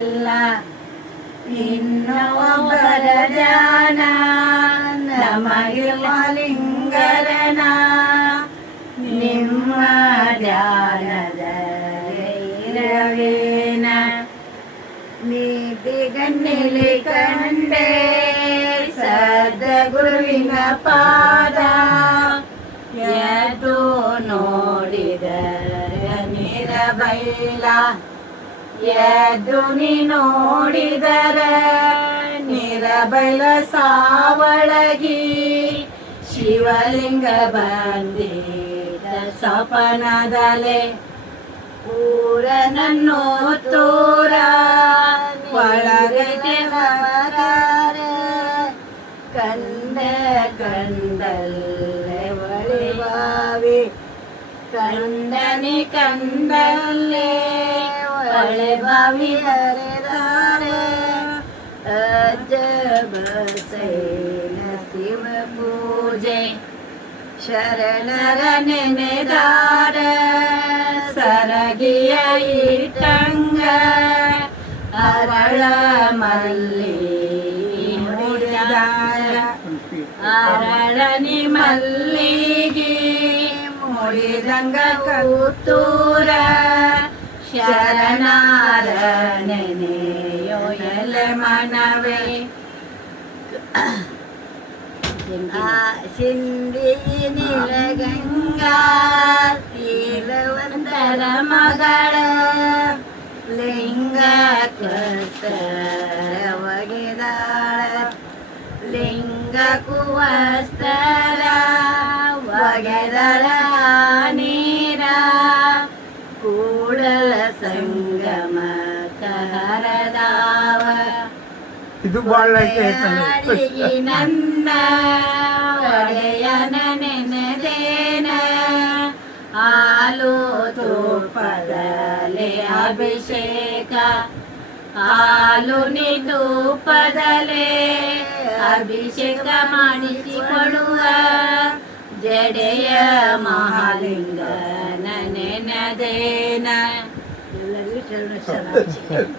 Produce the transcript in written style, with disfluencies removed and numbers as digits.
ಇಲ್ಲ ಇನ್ನೊಬ್ಬರ ಧ್ಯಾನ ನಮಗಿಲ್ಲ ಲಿಂಗರನ ನಿಮ್ಮ ಧ್ಯಾನದ ಇರವೇನ ನೀತಿಗಣ್ಣಿಲಿ ಕಂಡೆ ಸದ್ಗುರುವಿನ ಪಾದ ಎದ್ದು ನೋಡಿದರೆ ನಿರಬೈಲ ಎದ್ದು ನೀ ನೋಡಿದರೆ ನಿರಬೈಲ ಸಾವಳಗಿ ಶಿವಲಿಂಗ ಬಂದಿದ್ದ ಸಪನದಲೆ ಊರನನ್ನು ತೂರ ಒಳಗಡೆ ಹೊರಗಾರೆ ಕಂಡ ಕಂಡಲ್ಲೇ ಒಳಿವಾವಿ ಕಂಡನಿ ಕಂಡಲ್ಲೇ ಒಳೆ ಬಾವಿ ಹರಿದಾರೆ ಅಜ್ಜ ಬಸೈನ ಶಿವ ಪೂಜೆ ಶರಣರ ನೆನೆದಾರ ಸರಗಿಯ ಇಟ್ಟಂಗ ಅರಳ ಮಲ್ಲಿ ಮುಡಿದಾರ ಅರಳನಿ ಮಲ್ಲಿಗೆ ಮುಡಿದಂಗ ಕೂತೂರ ಶರಣಾರ ನೆನೆಯೋ ಎಲೆ ಮನವೇ ಸಿಂಧಿ ನೀಲಗಂಗಾ ತೀರವಂತರ ಮಗಳ ಲಿಂಗ ಕಸ್ತರ ಒಗೆದಾಳ ಲಿಂಗ ಕುವಸ್ತರ ಒಗೆದಳ ನೀರ ಕೂಡಲ ಸಂಗಮ ಕರದಾವ ಇದು ಬಹಳ ನನ್ನ ಒಡೆಯನ ನೆನೆದೇನ ಹಾಲು ತುಪ್ಪದಲೆ ಅಭಿಷೇಕ ಹಾಲು ನಿ ತುಪ್ಪದಲೆ ಅಭಿಷೇಕ ಮಾಡಿಸಿಕೊಡುವ ಜಡೆಯ ಮಹಾಲಿಂಗನ ನೆನೆದೇನ ಎಲ್ಲರಿಗೂ ಶರಣ ಶರಣ